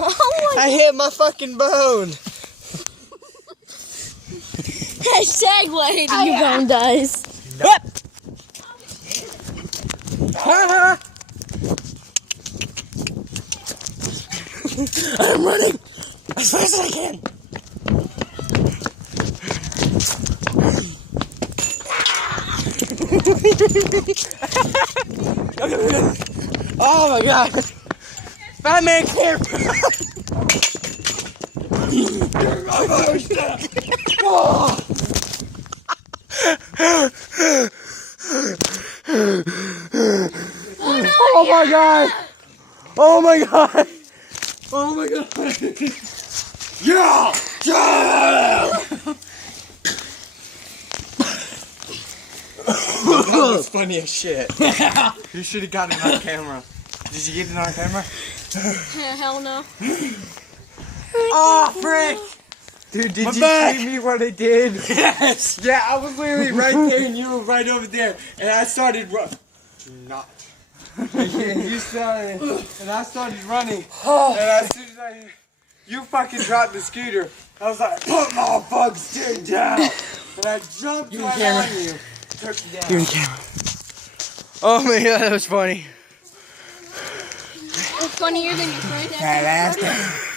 Oh I hit my fucking bone. Hashtag what hitting your bone does. Yep. I'm running as fast as I can. Oh my god. Batman camp. Oh my god. Oh my god. Oh my god. Yeah. Yeah. That was funny as shit. You should have gotten it on camera. Did you get it on camera? Hell no. Oh, frick! Dude, did you see me what I did? Yes! Yeah, I was literally right there and you were right over there. And I started running. Not. And you started, and I started running. And as soon as you fucking dropped the scooter, I was like, put my fucking stick down. And I jumped right on you. Took you down. Give me the camera. Oh my god, that was funny. It's funnier than your friend. That last time.